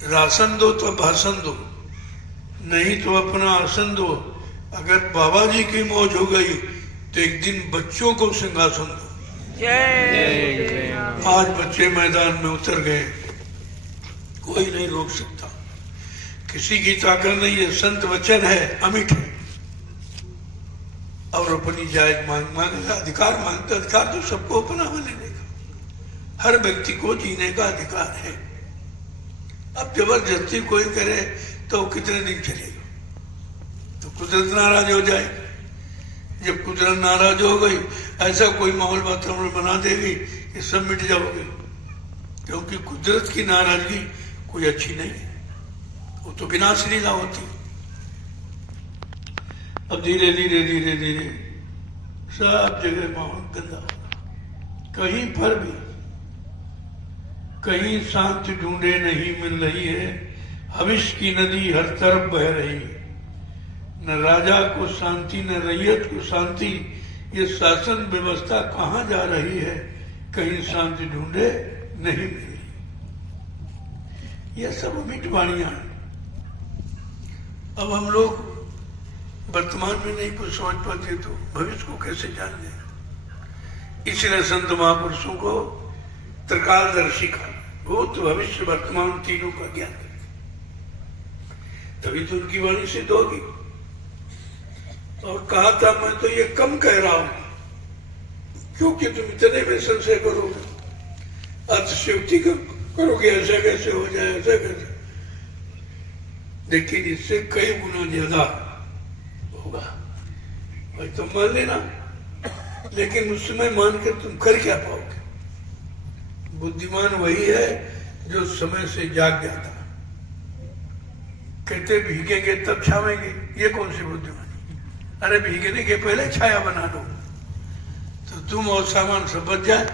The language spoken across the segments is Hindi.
राशन दो तो भाषण दो, नहीं तो अपना आसन दो। अगर बाबा जी की मौज हो गई तो एक दिन बच्चों को सिंहासन दो। आज बच्चे मैदान में उतर गए, कोई नहीं रोक सकता, किसी की ताकत नहीं है। संत वचन है, अमिट है, और अपनी जायज मांगेगा, अधिकार मांगता। अधिकार तो सबको अपना लेने का, हर व्यक्ति को जीने का अधिकार है। अब जबरदस्ती कोई करे तो कितने दिन चलेगा? तो कुदरत नाराज हो जाए। जब कुदरत नाराज हो गई, ऐसा कोई माहौल वातावरण बना देगी कि सब मिट जाओगे, क्योंकि कुदरत की नाराजगी कोई अच्छी नहीं है, वो तो विनाशलीला होती। अब धीरे धीरे धीरे धीरे सब जगह माहौल गंदा होगा। कहीं पर भी कहीं शांति ढूंढे नहीं मिल रही है। हविष की नदी हर तरफ बह रही है। न राजा को शांति न रैयत को शांति। ये शासन व्यवस्था कहाँ जा रही है? कहीं शांति ढूंढे नहीं मिल रही। यह सब अमिट वाणियां हैं। अब हम लोग वर्तमान में नहीं कुछ समझ पाते तो भविष्य को कैसे जान लें? इसलिए संत महापुरुषों को त्रिकालदर्शी का, भूत भविष्य वर्तमान तीनों का ज्ञान करते, तभी तो उनकी वाणी सिद्ध होगी। और कहा था, मैं तो ये कम कह रहा हूं क्योंकि तुम इतने में संशय करोगे, अतिशयोक्ति करोगे, ऐसा कैसे हो जाए, ऐसा कैसे। लेकिन इससे कई गुना ज्यादा होगा। भाई तुम मान लेना, लेकिन उस समय मानकर तुम कर क्या पाओगे? बुद्धिमान वही है जो समय से जाग जाता। कहते भीगेंगे तब छावेंगे, ये कौन सी बुद्धिमानी? अरे भीगने के पहले छाया बना दो तो तुम और सामान सब बच जाए।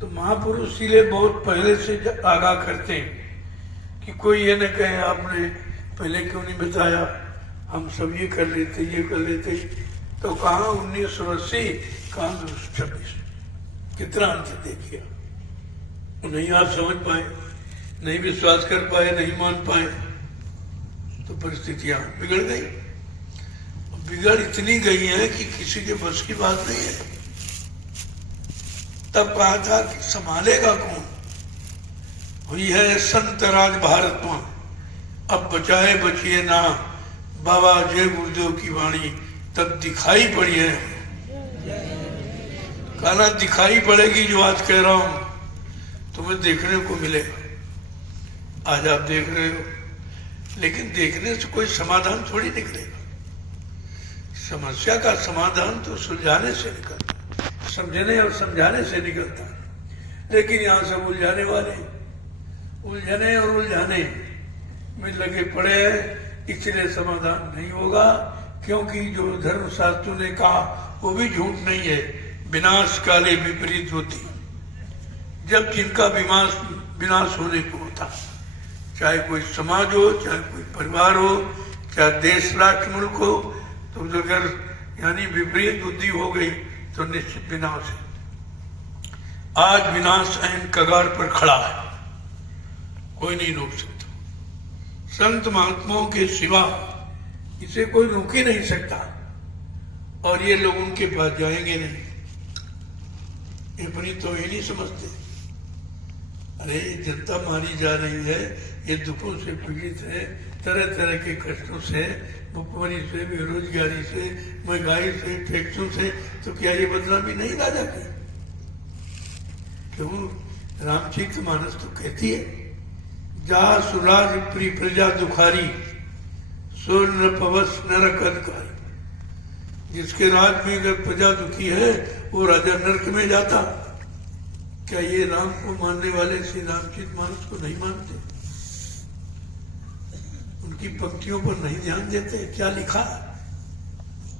तो महापुरुष इसीलिए बहुत पहले से आगाह करते हैं कि कोई ये न कहे आपने पहले क्यों नहीं बताया, हम सब ये कर लेते, ये कर लेते। तो कहाँ 1980, कहाँ 1926, कितना अंतर देखिए। नहीं आप समझ पाए, नहीं विश्वास कर पाए, नहीं मान पाए, तो परिस्थितियां बिगड़ गई। बिगड़ इतनी गई है कि किसी के बस की बात नहीं है। तब कहा था कि संभालेगा कौन? हुई है संत राज भारत में, अब बचाए बचिए ना। बाबा जय गुरुदेव की वाणी तब दिखाई पड़ी है। काला दिखाई पड़ेगी जो आज कह रहा हूं, तुम्हें देखने को मिलेगा। आज आप देख रहे हो, लेकिन देखने से कोई समाधान थोड़ी निकलेगा। समस्या का समाधान तो सुलझाने से निकलता, समझने और समझाने से निकलता। लेकिन यहां सब उलझाने वाले उलझने और उलझाने में लगे पड़े हैं, इसलिए समाधान नहीं होगा। क्योंकि जो धर्मशास्त्रों ने कहा वो भी झूठ नहीं है। विनाश काले विपरीत होती। जब जिनका विनाश होने को होता, चाहे कोई समाज हो, चाहे कोई परिवार हो, चाहे देश राष्ट्र मुल्क हो, तो अगर यानी विपरीत बुद्धि हो गई तो निश्चित विनाश है। आज विनाश ऐन कगार पर खड़ा है, कोई नहीं रोक सकता। संत महात्माओं के सिवा इसे कोई रोक ही नहीं सकता, और ये लोग उनके पास जाएंगे नहीं। अपनी तो ये नहीं समझते। अरे जनता मारी जा रही है, ये दुखों से पीड़ित है, तरह तरह के कष्टों से, भुखमरी से, बेरोजगारी से, महंगाई से, टैक्सों से, तो क्या ये बदनामी नहीं राजा की? क्यों? रामचरित मानस तो कहती है, जा सुराज प्री प्रजा दुखारी, सो नृपवश नरक अधिकारी। जिसके राज में अगर प्रजा दुखी है वो राजा नरक में जाता। क्या ये राम को मानने वाले श्री रामचरित मानस को नहीं मानते? उनकी पंक्तियों पर नहीं ध्यान देते? क्या लिखा?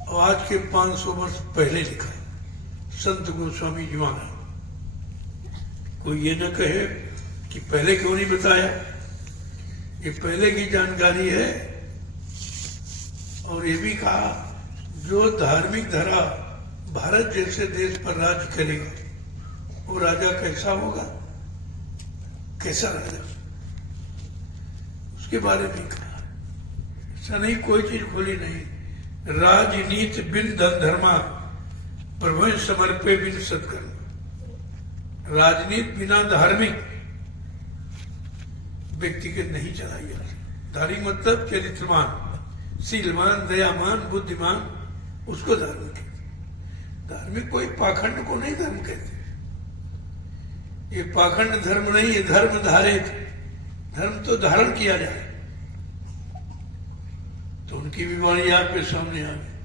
और आज के 500 वर्ष पहले लिखा है संत गोस्वामी जी महाराज। कोई ये न कहे कि पहले क्यों नहीं बताया। ये पहले की जानकारी है। और ये भी कहा, जो धार्मिक धरा भारत जैसे देश पर राज करेगा वो राजा कैसा होगा? कैसा राजा? उसके बारे में कहा। ऐसा नहीं कोई चीज खोली नहीं। राजनीति बिन धन धर्मा प्रभु समर्पे बिन सत्कर्म। राजनीति बिना धार्मिक व्यक्ति के नहीं चलाई जा सकती। धार्मिक मतलब चरित्रवान, शीलवान, दयावान, बुद्धिमान, उसको धार्मिक कहते। धार्मिक कोई पाखंड को नहीं धर्म कहते। ये पाखंड धर्म नहीं, ये धर्म धारित। धर्म तो धारण किया जाए। तो उनकी भी वाणी आपके सामने आ गई।